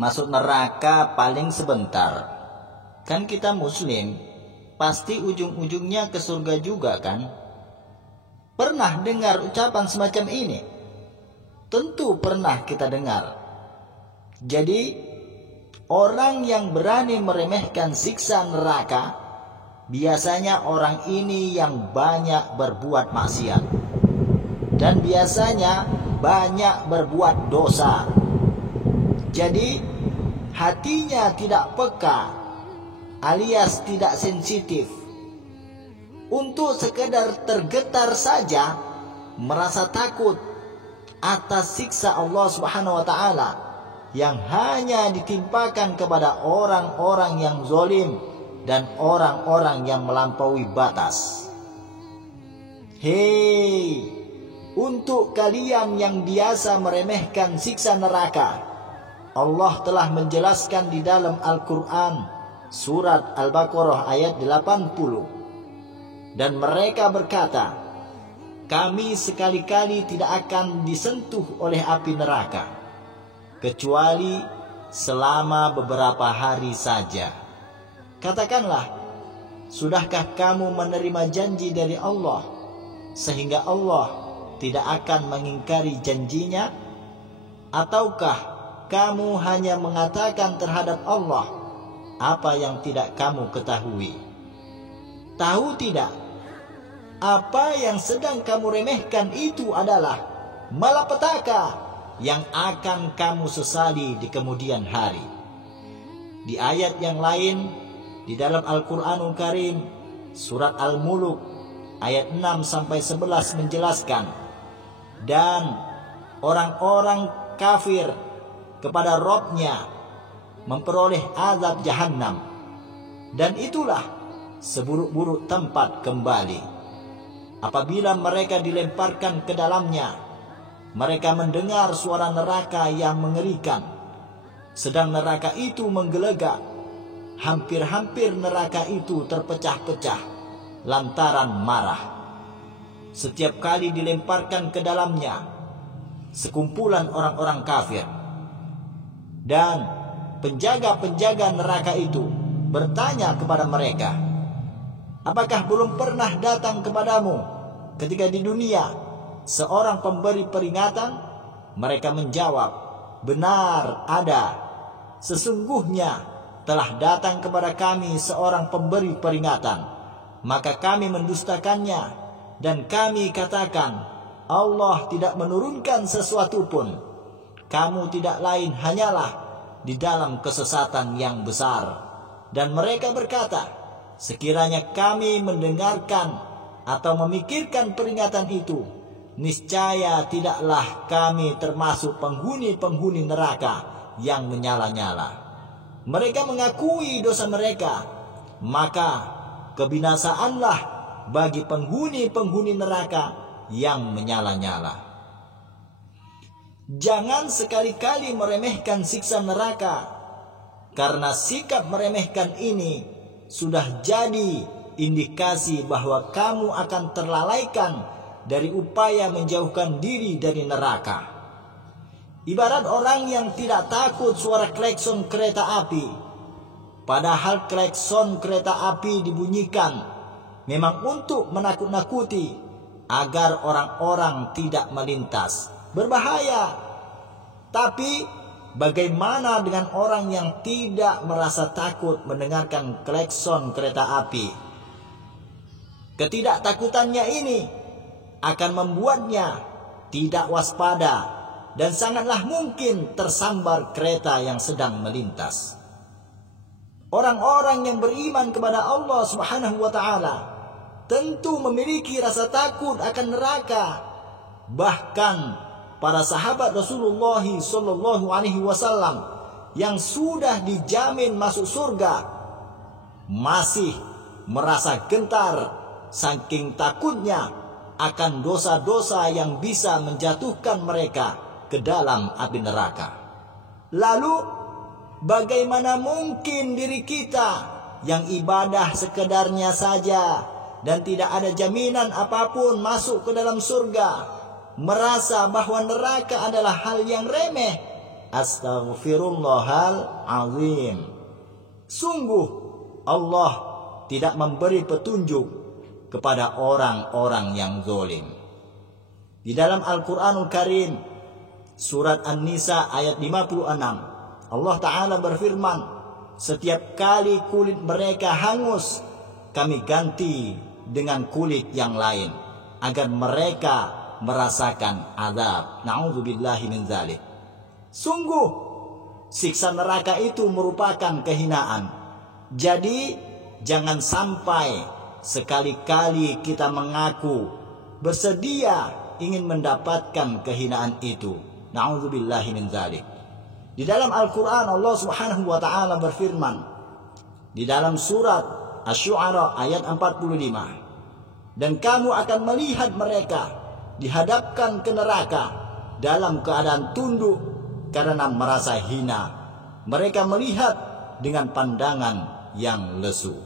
masuk neraka paling sebentar. Kan kita muslim, pasti ujung-ujungnya ke surga juga kan? Pernah dengar ucapan semacam ini? Tentu pernah kita dengar. Jadi, orang yang berani meremehkan siksa neraka, biasanya orang ini yang banyak berbuat maksiat. Dan biasanya banyak berbuat dosa. Jadi hatinya tidak peka alias tidak sensitif. Untuk sekedar tergetar saja merasa takut atas siksa Allah Subhanahu wa taala yang hanya ditimpakan kepada orang-orang yang zalim dan orang-orang yang melampaui batas. Hei, untuk kalian yang biasa meremehkan siksa neraka, Allah telah menjelaskan di dalam Al-Quran surat Al-Baqarah ayat 80. Dan mereka berkata, kami sekali-kali tidak akan disentuh oleh api neraka, kecuali selama beberapa hari saja. Katakanlah, sudahkah kamu menerima janji dari Allah, sehingga Allah tidak akan mengingkari janjinya? Ataukah kamu hanya mengatakan terhadap Allah apa yang tidak kamu ketahui? Tahu tidak, apa yang sedang kamu remehkan itu adalah malapetaka yang akan kamu sesali di kemudian hari. Di ayat yang lain di dalam Al-Quranul Karim surat Al-Muluk ayat 6-11 menjelaskan, dan orang-orang kafir kepada Rabb-Nya memperoleh azab Jahannam, dan itulah seburuk-buruk tempat kembali. Apabila mereka dilemparkan ke dalamnya, mereka mendengar suara neraka yang mengerikan. Sedang neraka itu menggelegak, hampir-hampir neraka itu terpecah-pecah lantaran marah. Setiap kali dilemparkan ke dalamnya sekumpulan orang-orang kafir, dan penjaga-penjaga neraka itu bertanya kepada mereka, apakah belum pernah datang kepadamu ketika di dunia seorang pemberi peringatan? Mereka menjawab, benar ada. Sesungguhnya telah datang kepada kami seorang pemberi peringatan, maka kami mendustakannya, dan kami katakan, Allah tidak menurunkan sesuatu pun. Kamu tidak lain hanyalah di dalam kesesatan yang besar. Dan mereka berkata, sekiranya kami mendengarkan atau memikirkan peringatan itu, niscaya tidaklah kami termasuk penghuni-penghuni neraka yang menyala-nyala. Mereka mengakui dosa mereka, maka kebinasaanlah bagi penghuni-penghuni neraka yang menyala-nyala. Jangan sekali-kali meremehkan siksa neraka, karena sikap meremehkan ini sudah jadi indikasi bahwa kamu akan terlalaikan dari upaya menjauhkan diri dari neraka. Ibarat orang yang tidak takut suara klakson kereta api, padahal klakson kereta api dibunyikan memang untuk menakut-nakuti agar orang-orang tidak melintas. Berbahaya. Tapi bagaimana dengan orang yang tidak merasa takut mendengarkan klakson kereta api? Ketidaktakutannya ini akan membuatnya tidak waspada dan sangatlah mungkin tersambar kereta yang sedang melintas. Orang-orang yang beriman kepada Allah Subhanahu wa taala tentu memiliki rasa takut akan neraka. Bahkan para sahabat Rasulullah sallallahu alaihi wasallam yang sudah dijamin masuk surga masih merasa gentar saking takutnya akan dosa-dosa yang bisa menjatuhkan mereka ke dalam api neraka. Lalu bagaimana mungkin diri kita yang ibadah sekedarnya saja dan tidak ada jaminan apapun masuk ke dalam surga merasa bahwa neraka adalah hal yang remeh Astaghfirullahal azim. Sungguh Allah tidak memberi petunjuk kepada orang-orang yang zalim. Di dalam Al-Qur'anul Karim surat An-Nisa ayat 56, Allah Ta'ala berfirman, setiap kali kulit mereka hangus, kami ganti dengan kulit yang lain agar mereka merasakan azab. Na'udzubillahi min dzalik. Sungguh siksa neraka itu merupakan kehinaan. Jadi jangan sampai sekali-kali kita mengaku bersedia ingin mendapatkan kehinaan itu. Na'udzubillahi min dzalik. Di dalam Al-Qur'an Allah Subhanahu wa taala berfirman di dalam surat Asy-Syu'ara ayat 45, dan kamu akan melihat mereka dihadapkan ke neraka dalam keadaan tunduk karena merasa hina. Mereka melihat dengan pandangan yang lesu.